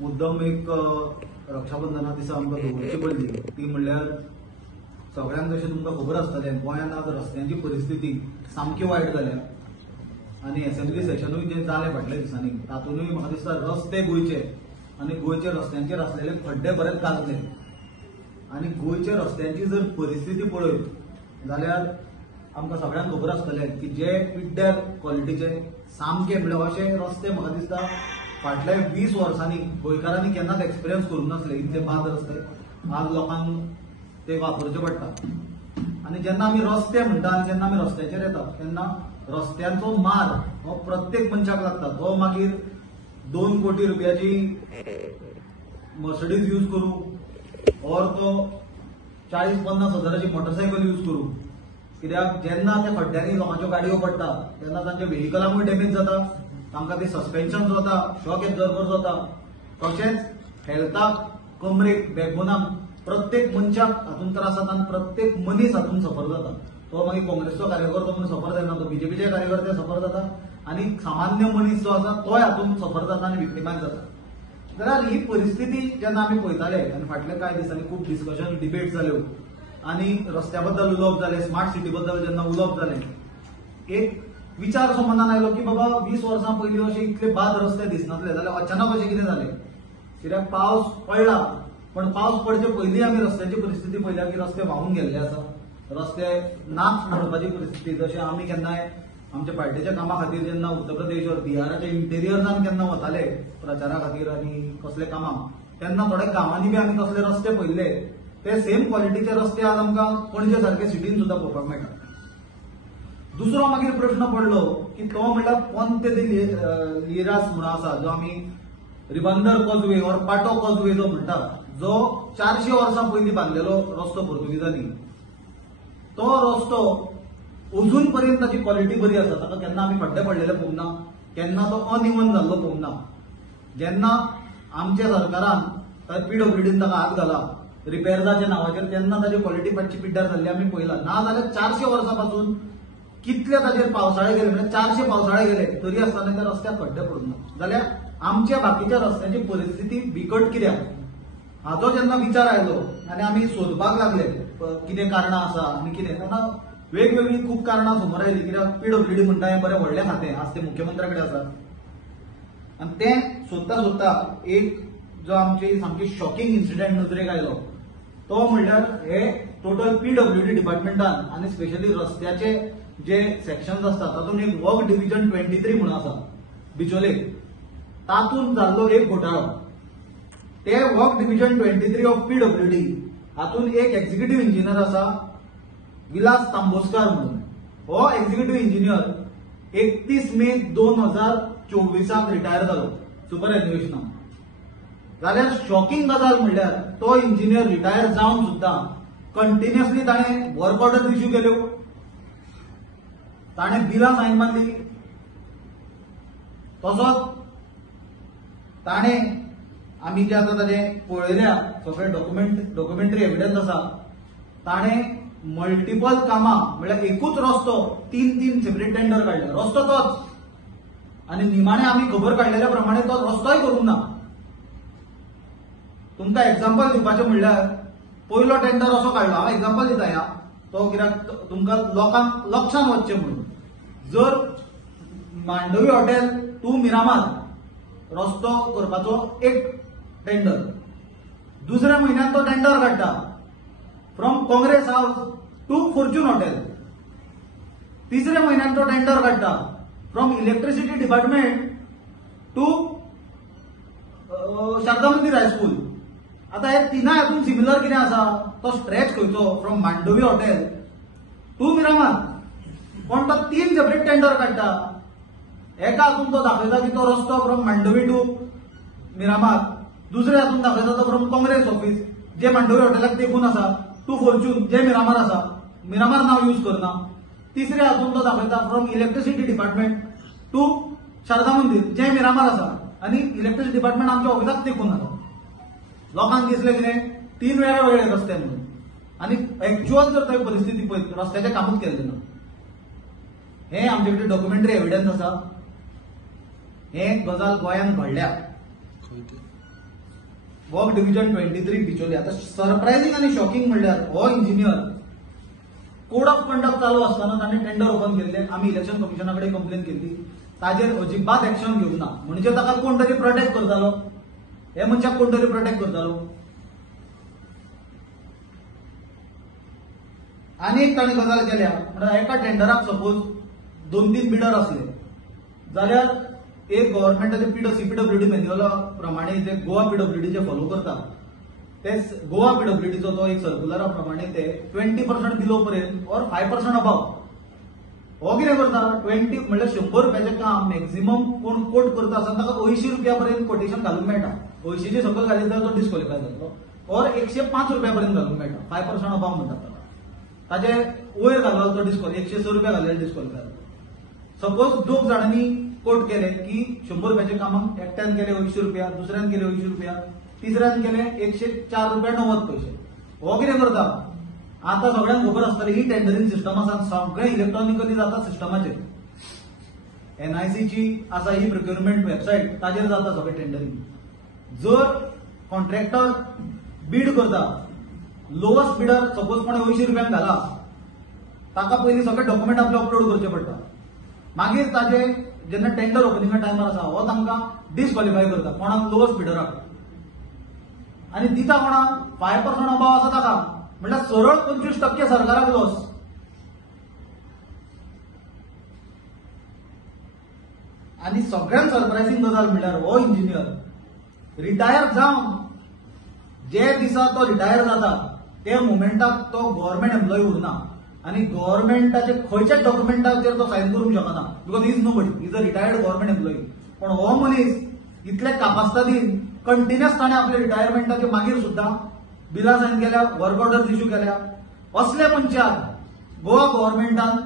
मुद्दम एक रक्षाबंधना दिसा आमकां दवरची पडली ती म्हणल्यार सगळ्यांक जशें तुमकां खबर आसतलें गोंयांत आज रस्त्यांची परिस्थिती सामकी वायट जाल्या आनी असेंब्ली सेशनूय जे जालें फाटल्या दिसांनी तातूंतूय म्हाका दिसता रस्ते गोंयचे आनी गोंयच्या रस्त्यांचेर आसलेले खड्डे बरेच गाजले आनी गोंयच्या रस्त्यांची जर परिस्थिती पळयत जाल्यार आमकां सगळ्यांक खबर आसतलें की जे पिड्ड्यार क्वॉलिटीचे सामके म्हणल्यार अशे रस्ते म्हाका दिसता फाटल्या 20 वर्सांनी गोंयकारांनी केन्नाच एक्सपिरियन्स करूंक नासले इतले बाद रस्ते आज लोकांक ते वापरचे पडटा आनी जेन्ना आमी रस्ते म्हणटा आनी जेन्ना आमी रस्त्याचेर येता तेन्ना रस्त्यांचो मार हो प्रत्येक मनशाक लागता तो मागीर 2 कोटी रुपयाची मर्सिडीज यूज करूं और तो 40-50 हजाराची मोटरसायकल यूज करूं कित्याक जेन्ना त्या खड्ड्यांनी लोकांच्यो गाडयो पडटा तेन्ना तांच्या व्हेहिकलांकूय डॅमेज जाता तांकां ते सस्पेन्शन जाता शॉक एब्जॉर्बर जाता तशेंच हेल्थाक कमरेक बॅकबोनाक प्रत्येक मनशाक हातूंत त्रास जाता आनी प्रत्येक मनीस हातूंत सफर जाता तो मागीर काँग्रेसचो कार्यकर्तो म्हणून सफर जायना तो बीजेपीचे कार्यकर्ते सफर जाता आनी सामान्य मनीस जो आसा तोय हातूंत सफर जाता आनी विक्टिमायज जाता जाल्यार ही परिस्थिती जेन्ना आमी पळयताले आनी फाटल्या कांय दिसांनी खूब डिस्कशन डिबेट जाल्यो आनी रस्त्या बद्दल उलोवप जालें स्मार्ट सिटी बद्दल जेन्ना उलोवप जालें एक विचार असो मनान आयलो की बाबा 20 वर्सां पयलीं अशे इतले बाद रस्ते दिसनासले जाल्यार अचानक अशें कितें जालें कित्याक पावस पडला पण पावस पडचे पयलीं आमी रस्त्याची परिस्थिती पळयल्या की रस्ते व्हांवून गेल्ले आसा रस्ते नाच म्हणपाची परिस्थिती जशें आमी केन्नाय आमच्या पार्टीच्या कामा खातीर जेन्ना उत्तर प्रदेश वा बिहाराच्या इंटेरियर्सान केन्ना वताले प्रचारा खातीर आनी कसले कामां तेन्ना थोड्या गांवांनी बी आमी कसले रस्ते पळयले ते सेम क्वॉलिटीचे रस्ते आज आमकां पणजे सारके सिटीन सुद्दां पळोवपाक मेळटा दुसरो मागीर प्रश्न पडलो की तो म्हणल्यार पोंते दी लिरास म्हणून आसा जो आमी रिबंदर कॉजवे और पाटो कॉजवे जो म्हणटा जो 400 वर्सां पयलीं बांदलेलो रस्तो पोर्तुगीजांनी तो रस्तो अजून पर्यंत ताची क्वॉलिटी बरी आसा ताका केन्ना आमी खड्डे पडलेले पळोवंक ना केन्ना तो अनइवन जाल्लो पळोवंक ना जेन्ना आमच्या सरकारान PWDन ताका हात घाला रिपेर्साच्या नांवाचेर तेन्ना ताची क्वॉलिटी पाटची पिड्ड्यार जाल्ली आमी पळयला ना जाल्यार 400 वर्सां पासून कितले ताचेर पावसाळे गेले म्हणजे 400 पावसाळे गेले तरी आसतना त्या रस्त्याक खड्डे पडूंक ना जाल्यार आमच्या बाकीच्या रस्त्याची परिस्थिती बिकट कित्याक हाचो जेन्ना विचार आयलो आनी आमी सोदपाक लागले कितें कारणां आसा आनी कितें तेन्ना वेगवेगळी खूब कारणां समोर आयली कित्याक PWD म्हणटा हें बरें व्हडलें खातें आज तें मुख्यमंत्र्या कडेन आसा आनी तें सोदता सोदता एक जो आमची सामकी शॉकिंग इन्सिडेंट नजरेक आयलो तो म्हणल्यार हे टोटल PWD डिपार्टमेंटान आनी स्पेशली रस्त्याचे जे सेक्शन्स असतात तातूंत एक वर्क डिव्हिजन 23 म्हणून आसा बिचोले तातूंत जाल्लो एक घोटाळो ते वर्क डिव्हिजन 23 ऑफ PWD हातूंत एक एक्झिक्युटिव्ह इंजिनियर आसा विलास तांबोस्कार म्हणून हो एक्झिक्युटिव्ह इंजिनियर 31 मे 2024 रिटायर जालो सुपर एन्युएशनाक जाल्यार शॉकिंग गजाल म्हणल्यार तो इंजिनियर रिटायर जावन सुद्दां कंटिन्युअसली ताणें वर्क ऑर्डर इश्यू केल्यो ताणें बिलां सायन मारली तसोच ताणें आमी जे आतां ताजें पळयल्या सगळे डॉक्युमेंटरी एविडन्स आसा ताणें मल्टिपल कामां म्हणल्यार एकूच रस्तो 3 सेपरेट टेंडर काडले रस्तो तोच आनी निमाणे आमी खबर काडलेल्या प्रमाणे तो रस्तोय करूंक ना तुमकां एक्झाम्पल दिवपाचें म्हणल्यार पयलो टेंडर असो काडलो हांव एक्झाम्पल दिता ह्या तो कित्याक तुमकां लोकांक लक्षांत वचचें म्हणून जर मांडवी हॉटेल टू मिरामार रस्तो करपाचो एक टेंडर दुसऱ्या म्हयन्यात तो टेंडर काडटा from Congress House to Fortune Hotel तिसऱ्या म्हयन्यात तो टेंडर काडटा from electricity department to Sharada Mandir high school आता हे तिनाय हातून सिमिलर कितें आसा तो स्ट्रेच खंयचो from Mandovi hotel to Miramar पण तो 3 सेपरेट टेंडर काडटा एका हातून तो दाखयता की तो रस्तो फ्रॉम मांडवी टू मिरामार दुसऱ्या हातून दाखयता तो फ्रॉम काँग्रेस ऑफिस जे मांडवी हॉटेलाक तेकून आसा टू फॉर्च्यून जे मिरामार आसा मिरामार नाव यूज करना तिसऱ्या हातून तो दाखयता from electricity department to Sharada Mandir जे मिरामार आसा आनी इलेक्ट्रिसिटी डिपार्टमेंट आमच्या ऑफिसाक तेकून आसा लोकांक दिसलें कितें 3 वेगळे रस्ते म्हणून आनी एक्च्युअल जर थंय परिस्थिती पळयत रस्त्याचें कामूच केल्लें ना हे आमचे कडेन डॉक्युमेंटरी एविडन्स आसा हे गजाल गोंयांत घडल्या वर्क डिव्हिजन 23 बिचोली. आता सरप्रायझिंग आणि शॉकिंग म्हणल्यार हो इंजिनियर कोड ऑफ कंडक्ट चालू असताना ताणें टेंडर ओपन केल्लें. आमी इलेक्शन कमिशना कडेन कंप्लेन केल्ली. ताजेर अजिबात एक्शन घेवंक ना. म्हणजे ताका कोण तरी प्रोटेक्ट करतालो, हे मनशाक कोण तरी प्रोटेक्ट करतालो. आनी एक ताणें गजाल केल्या म्हणल्यार एका टेंडराक सपोज 2-3 बिडर असले जाल्यार एक गव्हर्नमेंटाचे सीपीडब्ल्यूडी मॅन्युअला प्रमाणे जे गोवा पीडब्ल्यूडी जे फॉलो करता ते गोवा पीडब्ल्यूडीचो तो एक सर्क्युलरा प्रमाणे ते 20% बिलो पर्यंत और 5% अबाव हो कितें करता 20 म्हणल्यार 100 रुपयाचें काम मॅक्झिमम कोण कोट करता आसतना ताका 80 रुपया पर्यंत कोटेशन घालूंक मेळटा. 80चे सकयल घालीत जाल्यार तो डिस्क्वॉलिफाय जातलो. और 105 रुपया पर्यंत घालूंक मेळटा. 5% अबाव म्हणटात ताका. ताजे वयर घालून तो डिस्क्वॉलिफाय 106 रुपया घाल्यार डिस्क्वॉलिफाय जाता. सपोज 2 जाणांनी कोट केले की 100 रुपयाचे कामाक एकट्यान केले 80 रुपया, दुसऱ्यान केले 80 रुपया, तिसऱ्यान केले 104 रुपया 90 पैसे. हो कितें करता आता सगळ्यांक खबर आसतली ही टेंडरिंग सिस्टम आसा सगळें इलेक्ट्रॉनिकली जाता सिस्टमाचेर. एनआयसीची आसा ही प्रोक्युरमेंट वेबसायट ताजेर जाता सगळें टेंडरिंग. जर कॉन्ट्रॅक्टर बीड करता लोअस्ट बिडर सपोज कोणें 80 रुपयांक घाला ताका पयलीं सगळे डॉक्युमेंट आपले अपलोड करचे पडटा. मागीर ताजे जेन्ना टेंडर ओपनिंगा टायमार आसा हो तांकां डिस्क्वॉलिफाय करता कोणाक लोअस्ट बिडराक आनी दिता कोणाक 5% अबाव आसा ताका. म्हणल्यार सरळ 25% सरकाराक लॉस. आनी सगळ्यांत सरप्रायझिंग गजाल म्हणल्यार हो इंजिनियर रिटायर जावन जे दिसा तो रिटायर जाता ते मोमेंटाक तो गव्हर्नमेंट एम्प्लॉई उरना आनी गव्हर्नमेंटाचे खंयच्याच डॉक्युमेंटाचेर तो सायन करूंक शकना because is nobody is a retired government employee. पण हो मनीस इतले कापास्तादीन कंटिन्युअस ताणें आपल्या रिटायरमेंटाचे मागीर सुद्दां बिलां सायन केल्या, वर्क ऑर्डर इश्यू केल्या. असल्या मनशाक गोवा गव्हर्नमेंटान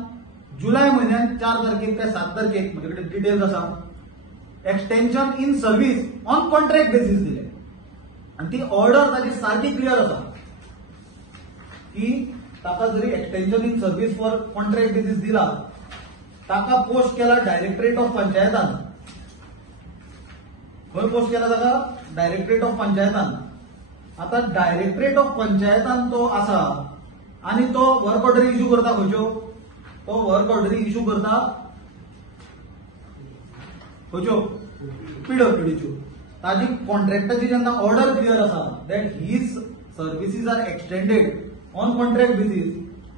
जुलय म्हयन्यात 4 तारखेक काय 7 तारखेक म्हजे कडेन डिटेल्स आसा extension in service on contract basis दिले. आणि ती ऑर्डर ताची सारखी क्लियर आसा की ताका जरी extension in service for contract basis दिला ताका पोस्ट केला डायरेक्टरेट ऑफ पंचायतान. खंय पोस्ट केला ताका डायरेक्टरेट ऑफ पंचायतान. आता डायरेक्टरेट ऑफ पंचायतान तो आसा आनी तो वर्क ऑर्डरी इश्यू करता खंयच्यो तो वर्क ऑर्डरी इश्यू करता खंयच्यो पीडब्ल्यूडीच्यो. ताजी कॉन्ट्रॅक्टाची जेन्ना ऑर्डर क्लियर आसा that his services are extended on contract basis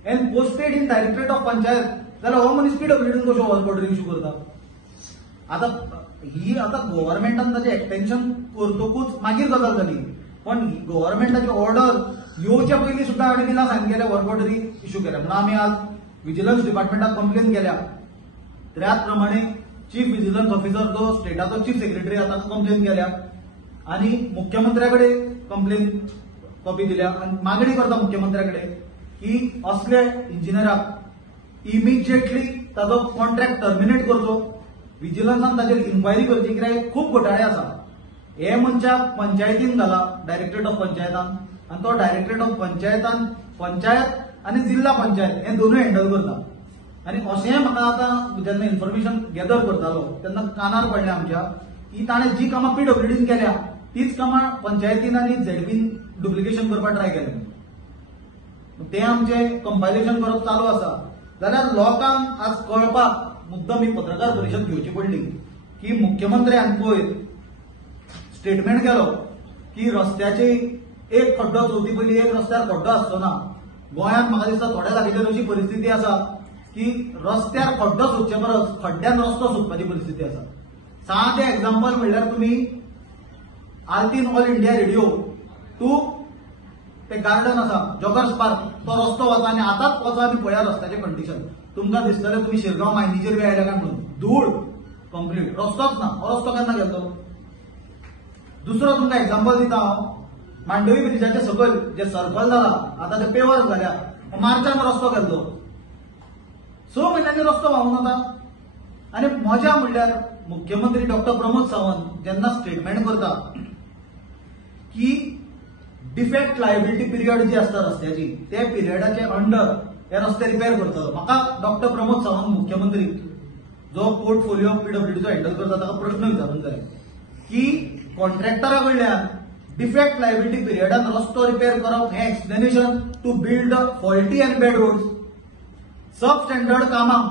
and posted in directorate of panchayat जाल्यार हो मनीस पीडब्ल्यूडीन कशो वर्क ऑर्डर इश्यू करता. आता ही आता गव्हर्नमेंटान ताचें एक्सटेन्शन करतकूच मागीर गजाल जाली. पण गव्हर्नमेंटाची ऑर्डर येवच्या पयलीं सुद्दां हांणी बिलां सायन केल्या वर्क ऑर्डरी इश्यू केल्या. म्हणून आमी आज विजिलन्स डिपार्टमेंटाक कंप्लेन केल्या. त्याच प्रमाणे चीफ विजिलन्स ऑफिसर जो स्टेटाचो चीफ सेक्रेटरी आसा ताका कंप्लेन केल्या आनी मुख्यमंत्र्याकडे कंप्लेन कॉपी दिल्या आनी मागणी करता मुख्यमंत्र्याकडे की असले इंजिनियराक इमिजिएटली ताजो कॉन्ट्रॅक्ट टर्मिनेट करचो. विजिलन्सान ताचेर इन्क्वायरी करची कित्याक खूब घोटाळे आसा. हे मनशाक पंचायतीन घाला डायरेक्टरेट ऑफ पंचायतान आनी तो डायरेक्टरेट ऑफ पंचायतान पंचायत आनी जिल्हा पंचायत हे दोनूय हँडल करता. आनी अशें म्हाका आतां जेन्ना इन्फॉर्मेशन गॅदर करतालो तेन्ना कानार पडलें आमच्या की ताणें जी कामां पीडब्ल्यूडीन केल्या तीच कामां पंचायतीन आनी झेडपीन डुप्लिकेशन करपाक ट्राय केलें. तें आमचें कंपायलेशन करप चालू आसा. जाल्यार लोकांक आज कळपाक मुद्दम ही पत्रकार परिशद घेवची पडली की मुख्यमंत्र्यान पयर स्टेटमेंट केलो की रस्त्याचे एक खड्डो चवथी पयलीं एक रस्त्यार खड्डो आसचो ना. गोंयांत म्हाका दिसता थोड्या जाग्याचेर अशी परिस्थिती आसा की रस्त्यार खड्डो सोदचे परस खड्ड्यान रस्तो सोदपाची परिस्थिती आसा. सादें एक्झाम्पल म्हणल्यार तुमी आल्तीन ऑल इंडिया रेडिओ टू ते गार्डन आसा जॉगर्स पार्क तो रस्तो वचा आनी आतांच वचा आनी पळया रस्त्याचें कंडिशन. तुमकां दिसतलें तुमी शिरगांव मायनीचेर बी आयल्या काय म्हणून धूळ कंप्लीट रस्तोच ना. हो रस्तो केन्ना गेलो. दुसरो तुमकां एक्झाम्पल दिता हांव मांडवी ब्रिजाचे सकयल जे सर्कल जाला आतां ते पेवर जाल्या मार्चान रस्तो गेल्लो 6 म्हयन्यांनी रस्तो व्हांवून वता. आनी मजा म्हणल्यार मुख्यमंत्री डॉक्टर प्रमोद सावंत जेन्ना स्टेटमेंट करता की डिफेक्ट लायबिलिटी पिरियड जी आसता रस्त्याची ते पिरियडाचे अंडर हे रस्ते रिपेर करतलो. म्हाका डॉक्टर प्रमोद सावंत मुख्यमंत्री जो पोर्टफोलिओ पीडब्ल्यूडीचो हँडल करता ताका प्रश्न विचारूंक जाय की कॉन्ट्रॅक्टरा कडल्यान डिफेक्ट लायबिलिटी पिरियडान रस्तो रिपेअर करप हे explanation to build faulty and bad roads, substandard कामां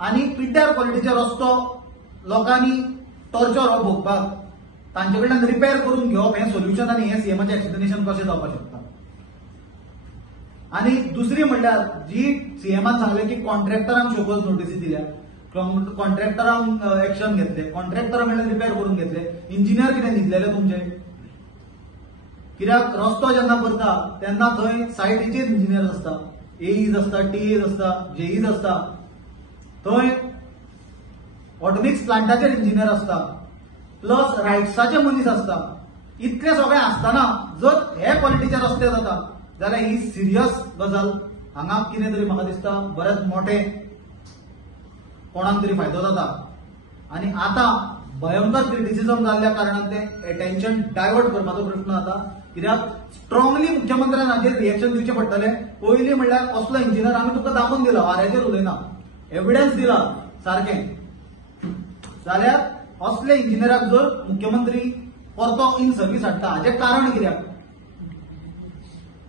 आणि पिड्ड्यार क्वॉलिटीचे रस्तो लोकांनी टॉर्चर हो भोगपाक तांचे कडल्यान रिपेअर करून घेवप हे सोल्युशन आणि हे सीएमाचे एक्सप्लेनेशन कशें जावपाक शकता. आणि दुसरी म्हणल्यार जी सीएमान सांगले की कॉन्ट्रॅक्टरांक शोकॉज नोटीसी दिल्या, कॉन्ट्रॅक्टरांक एक्शन घेतले, कॉन्ट्रॅक्टर म्हणल्यार रिपेअर करून घेतले, इंजिनियर कितें न्हिदलेले तुमचे? कित्याक रस्तो जेन्ना करता तेन्ना थंय सायटीचेर इंजिनियर आसता, एईज आसता, टीएज आसता, जेईज आसता, थंय ऑटोमिक्स प्लांटाचेर इंजिनियर आसता, प्लस रायट्साचे मनीस आसता. इतले सगळे आसतना जर हे क्वॉलिटीचे रस्ते जाता जाल्यार ही सिरियस गजाल. हांगा कितें तरी म्हाका दिसता बरेच मोठे कोणाक तरी फायदो जाता. आणि आता भयंकर क्रिटिसिजम जाल्ल्या कारणान ते अटेन्शन डायवर्ट करपाचो प्रश्न जाता. कित्याक स्ट्रॉंगली मुख्यमंत्र्यान हाचेर रिएक्शन दिवचें पडटलें. पयलीं म्हणल्यार कसलो इंजिनियर आमी तुका दाखोवन दिला, वाऱ्याचेर उलयना, एविडन्स दिला सारकें, जाल्यार असले इंजिनियराक जर मुख्यमंत्री परतो इन सर्व्हिस हाडटा हाचें कारण कित्याक?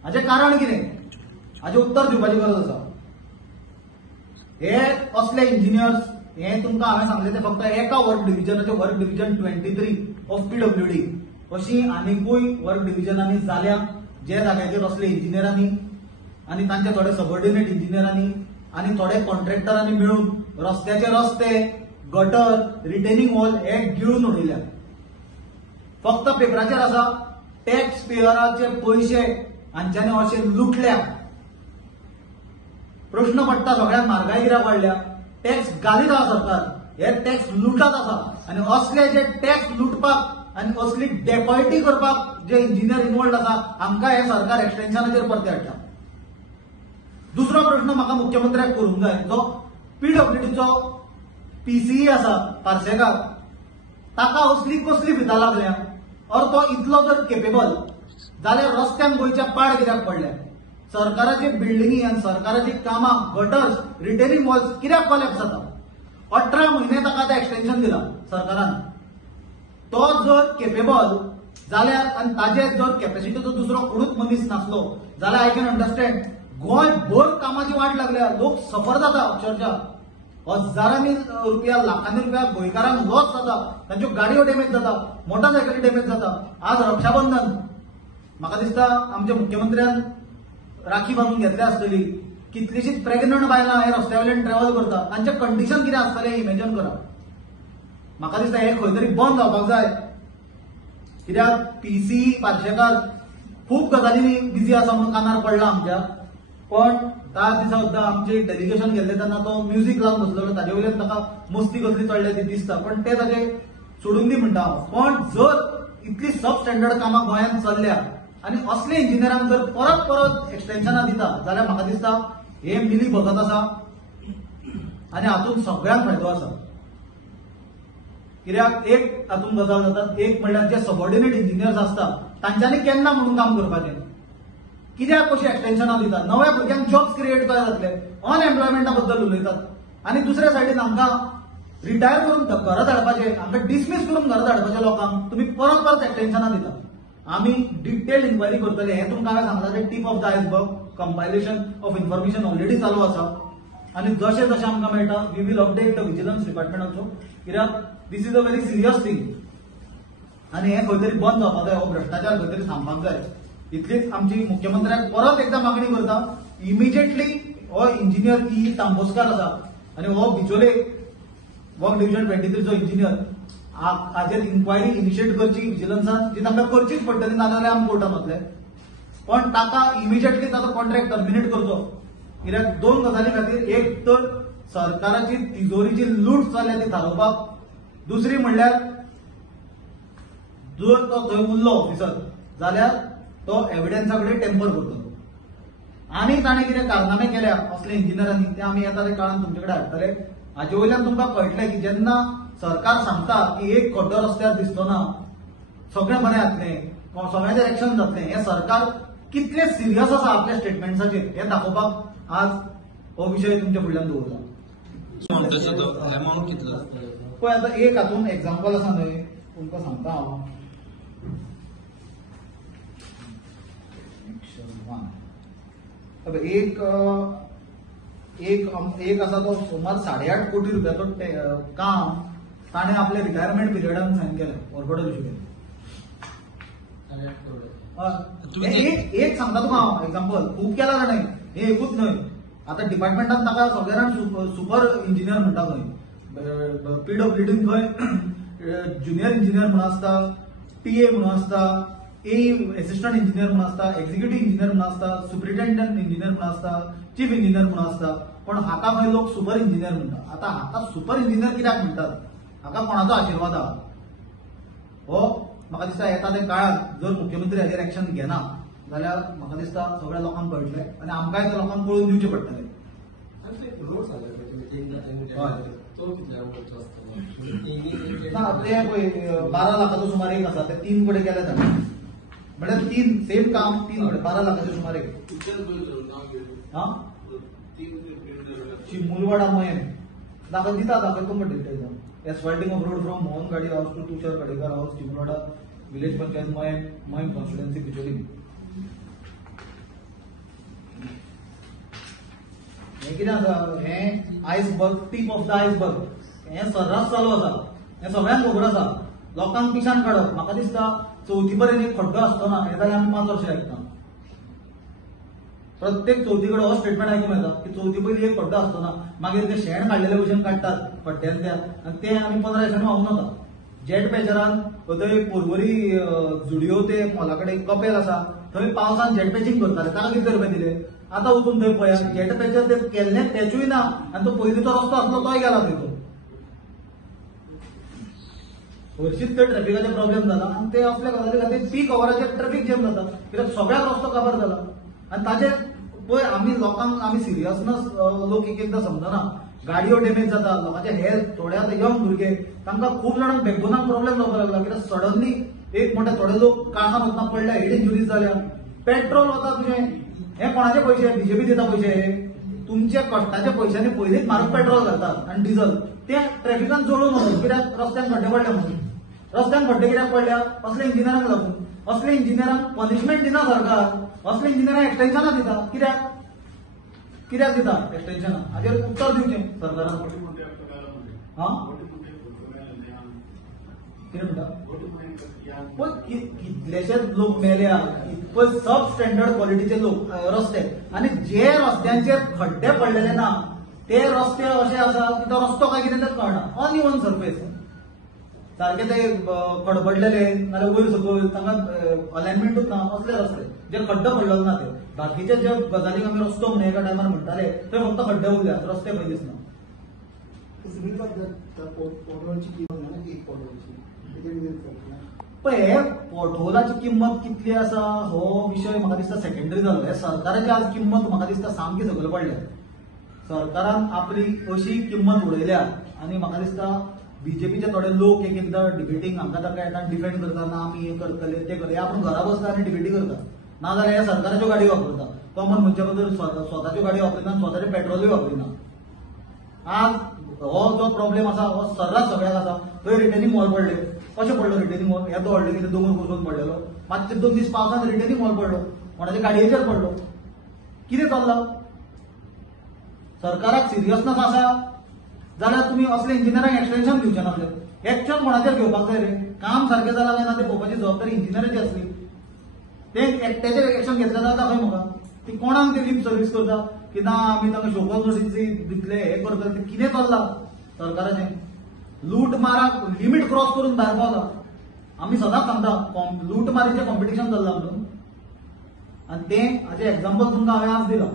हाचें कारण कितें? हाचें उत्तर दिवपाची गरज आसा. हे असले इंजिनियर्स हे तुमकां हांवें सांगले ते फक्त एका वर्क डिव्हिजनाचे वर्क डिव्हिजन 23 ऑफ पीडब्ल्यूडी. अशी आनीकूय वर्क डिव्हिजनांनी जाल्या जे जाग्याचेर असले इंजिनियरांनी आनी तांचे थोडे सबऑर्डिनेट इंजिनियरांनी आनी थोडे कॉन्ट्रॅक्टरांनी मेळून रस्त्याचे रस्ते, गटर, रिटेनिंग वॉल हे गिळून उडयल्या. फक्त पेपराचेर आसा टॅक्स पेयराचे पयशे हांच्यानी अशे लुटल्या. प्रश्न पडटा सगळ्यांक, म्हारगाय कित्याक वाडल्या? टॅक्स घालीत आसा सरकार, हे टॅक्स लुटत आसा. आनी असले जे टॅक्स लुटपाक आनी असली डेकॉयटी करपाक जे इंजिनियर इन्वॉल्ड आसा हांकां हे सरकार एक्सटेन्शनाचेर परते हाडटा. दुसरो प्रश्न म्हाका मुख्यमंत्र्याक करूंक जाय, जो पीडब्ल्यूडीचो पीसीई आसा पार्सेकार, ताका असली कसली भिता लागल्या? और तो इतलो जर केपेबल जाल्यार रस्त्यान गोंयच्या पाड कित्याक पडल्या? सरकाराची बिल्डिंगी आनी सरकाराची कामां, गटर्स, रिटेनिंग वॉल्स कित्याक कॉलॅप्स जाता? 18 म्हयने ताका आतां एक्सटेन्शन दिला सरकारान. तो जर केपेबल जाल्यार आनी ताजे जर कॅपॅसिटीचो दुसरो कोणूच मनीस नासलो जाल्यार आय कॅन अंडरस्टँड. गोंयभर कामाची वाट लागल्या, लोक सफर जाता, अक्षरशः हजारांनी रुपया, लाखांनी रुपया गोंयकारांक लॉस जाता, तांच्यो गाडयो डॅमेज जाता, मोटरसायकली डॅमेज जाता. आज रक्षाबंधन, म्हाका दिसता आमच्या मुख्यमंत्र्यान राखी बांदून घेतल्या आसतली. कितलीशीच प्रेग्नंट बायलां हे रस्त्यावयल्यान ट्रॅव्हल करता, तांचे कंडिशन कितें आसतलें इमॅजिन करा. म्हाका दिसता हे खंय तरी बंद जावपाक जाय. कित्याक पीसीई पार्सेकार खूब गजालींनी बिजी आसा म्हणून कानार पडला आमच्या. पण त्या दिसा सुद्धा आमचे डेलिगेशन गेल्ले तेन्ना तो म्युझिक लावन बसलेलो, ताजे वयल्यान ताका मस्ती कसली चडल्या ती दिसता. पण ते ताजे सोडून दी म्हणटा हांव. पण जर इतली सब स्टँडर्ड कामां गोंयांत चल्ल्या आनी असले इंजिनियरांक जर परत परत एक्सटेन्शनां दिता जाल्यार म्हाका दिसता हे मिली भगत आसा आनी हातूंत सगळ्यांक फायदो आसा. कित्याक एक हातूंत गजाल जाता, एक म्हणल्यार जे सबऑर्डिनेट इंजिनियर्स आसता तांच्यांनी केन्ना म्हणून काम करपाचें, कित्याक कशी एक्सटेन्शनां दितात? नव्या भुरग्यांक जॉब्स क्रिएट कशे जातले? अनएम्प्लॉयमेंटा बद्दल उलयतात. आनी दुसऱ्या सायडीन आमकां रिटायर करून घरा धाडपाचे, आमकां डिसमीस करून घरा धाडपाचे लोकांक तुमी परत परत एक्सटेन्शनां दितात. आमी डिटेल इन्क्वायरी करतले. हे तुमकां हांवें सांगला ते tip of the iceberg. Compilation of information already चालू आसा आनी जशें जशें आमकां मेळटा we will update the vigilance department also. कित्याक this is a very serious thing आनी हे खंय तरी बंद जावपाक जाय. हो भ्रष्टाचार खंय तरी थांबपाक जाय. इतलीच आमची मुख्यमंत्र्याक परत एकदा मागणी करता, इमिजिएटली हो इंजिनियर ई तांबोस्कार आसा आनी हो बिचोले वर्क डिव्हिजन 23 जो इंजिनियर, हाजेर इन्क्वायरी इनिशिएट करची विजिलन्सान, जी तांकां करचीच पडटली, नाजाल्यार आमी कोर्टान वतले. पण ताका इमिजिएटली ताचो कॉन्ट्रॅक्ट टर्मिनेट करचो. कित्याक दोन गजाली खातीर, एक तर सरकाराची तिजोरीची लूट जाल्या ती थारोवपाक, दुसरी म्हणल्यार जर तो थंय उरलो ऑफिसर जाल्यार तो एव्हिडन्सा कडेन टेम्पर करतलो. आनी ताणें कितें कारनामे केल्या असल्या इंजिनियरांनी ते आमी येता त्या काळान तुमचे कडेन हाडटले. हाजे वयल्यान तुमकां कळटलें की जेन्ना सरकार सांगता की एक खड्डो रस्त्यार दिसलो ना, सगळें बरें जातलें, सगळ्यांचेर एक्शन जातलें, हे सरकार कितले सिरियस आसा आपल्या स्टेटमेंट्साचेर हे दाखोवपाक आज हो विशय तुमच्या फुडल्यान दवरला. पळय आतां एक हातूंत एक्झाम्पल आसा न्हय, तुमकां सांगता हांव. एक असा तो सुमार 8.5 कोटी रुपयाचो काम ताणें आपल्या रिटायरमेंट पिरियडान सायन केलें ऑर्बिटल इश्यू एक सांगता तुका हांव एक्झाम्पल खूब केला ताणें हे एकूच न्हय आतां डिपार्टमेंटान ताका सगळ्यांक सुपर इंजिनियर म्हणटा खंय पीडब्ल्यूडीन खंय ज्युनियर इंजिनियर म्हणून आसता टीए म्हणून आसता असिस्टंट इंजिनियर म्हणून आसता एक्झिक्युटिव्ह इंजिनियर म्हणून आसता सुपरिटेंडंट इंजिनियर म्हणून आसता चीफ इंजिनियर म्हणून आसता पण हाका खंय लोक सुपर इंजिनियर म्हणटा आतां हाका सुपर इंजिनियर कित्याक म्हणटात हाका कोणाचो आशिर्वाद आहा हो म्हाका दिसता येता त्या काळात जर मुख्यमंत्री हाजेर एक्शन घेना जाल्यार म्हाका दिसता सगळ्या लोकांक कळटलें आनी आमकांय त्या लोकांक कळून दिवचें पडटलें ना ते पळय 12 लाखाचो सुमार एक आसा ते 3 कडेन केले ताणें म्हळ्यार 3 सेम काम 3 कडेन 12 लाखाचे सुमार एक मुलवाडा मयेन दाखयतो म्हणटा asphalting of road from Mohan Gadi house to Tushar Kadekar house Chimulwada village panchayat Mayem constituency Bicholim हे कितें आसा हे iceberg tip of the iceberg हे सर्रास चालू आसा हे सगळ्यांक खबर आसा लोकांक पिशान काडप म्हाका दिसता 4थी पर्यंत एक खड्डो आसतो ना हे जाल्यार आमी 5 वर्सां आयकता प्रत्येक 4थी कडेन हो स्टेटमेंट आयकूंक येता की 4थी पयलीं एक खड्डो आसतो ना मागीर ते शेण काडलेले भशेन काडटात खड्ड्यांतल्या आनी ते आमी 15 दिसांनी व्हांवून वता जेट पॅचरान थंय पोरवरी जुडिओ ते मॉला कडेन कपेल आसा थंय पावसान जेट पॅचींग करताले ताका कितले रुपया दिले आतां वचून थंय पळया जेट पॅचर ते केल्ले पॅचूय ना आनी तो पयलींचो रस्तो आसलो तोय गेला थंय हरशींच ते ट्रॅफिकाचे प्रॉब्लेम जाला आनी ते असल्या गजाली खातीर पीक अवराचेर ट्रॅफिक जॅम जाता कित्याक सगळ्याक रस्तो काबार जाला आनी ताचेर पळय आमी लोकांक आमी सिरियसनस लोक एक एकदां समजना गाडयो डॅमेज जाता लोकांचे हेल्थ थोडे आतां यंग भुरगे तांकां खूब जाणांक बॅकबोनाक प्रॉब्लेम जावपाक लागला कित्याक सडनली एक म्हणटा थोडे लोक काळखान वतना पडल्या हेड इंजुरीज जाल्या पेट्रोल वता तुजें हे कोणाचे पयशे बीजेपी दिता पयशे तुमचे कश्टाच्या पयशांनी पयलींच म्हारग पेट्रोल घालतात आनी डिझल ते ट्रॅफिकान चडून वचून कित्याक रस्त्यान खड्डे पडल्या म्हणून रस्त्यान खड्डे कित्याक पडल्या असल्या इंजिनियरांक लागून असल्या इंजिनियरांक पनिशमेंट दिना सरकार असल्या इंजिनियरांक एक्सटेन्शनां दिता कित्याक दिता एक्सटेन्शनां हाजेर उत्तर दिवचें सरकारान कितें म्हणटा पळय कितलेशेच लोक मेल्या पळय सब स्टँडर्ड क्वॉलिटीचे लोक रस्ते आनी जे रस्त्यांचेर खड्डे पडलेले ना ते रस्ते अशे आसा की तो रस्तो काय कितें तेच कळना अनइवन सरफेस सारखे ते खडबडलेले नाल्यार वयर सकयल तांकां अलायनमेंटूच ना असले रस्ते जे खड्डो पडलेलो ना ते बाकीचे जे गजालीक आमी रस्तो म्हणून एका टायमार म्हणटाले थंय फक्त खड्डे उरल्यात रस्ते खंय दिसना पळय हे पोटहोलाची किंमत कितली आसा हो विशय म्हाका दिसता सेकंडरी जालो हे सरकाराची आज किंमत म्हाका दिसता सामकी सकयल पडल्या सरकारान आपली अशी किंमत उडयल्या आनी म्हाका दिसता बीजेपीचे थोडे लोक एक एकदां डिबेटींग हांगा ताका येता डिफेंड करता ना आमी हे करतले ते करतले आपूण घरा बसता आनी डिबेटी करता नाजाल्यार हे सरकाराच्यो गाडी वापरता कॉमन मनशा बद्दल स्वताच्यो गाडी वापरिना स्वताचें पेट्रोलूय वापरिना आज हो जो प्रॉब्लेम आसा हो सर्रास सगळ्याक आसा थंय रिटेनिंग वॉल पडले कशें पडलो रिटेनिंग वॉल येदो व्हडलो कितें दोंगर कोसळून पडलेलो मातशे 2 दीस पावसान रिटेनिंग वॉल पडलो कोणाच्या गाडयेचेर पडलो कितें चल्ला सरकाराक सिरियसनस आसा जाल्यार तुमी असले इंजिनियरांक एक्सटेन्शन दिवचे नासले एक्शन कोणाचेर घेवपाक जाय रे काम सारकें जालां काय ना ते पळोवपाची जबाबदारी इंजिनियराची आसली ते एकट्याचेर एक्शन घेतलें जाता खंय म्हाका ती कोणाक ते लिप सर्वीस करता की ना आमी तांकां शोकॉज नोटीस दितले हे करता ते कितें चल्लां सरकाराचें लूट माराक लिमीट क्रॉस करून भायर पावता आमी सदांच सांगता लूट मारीचें कॉम्पिटिशन चल्लां म्हणून आनी तें हाचें एक्झाम्पल तुमकां हांवें आज दिलां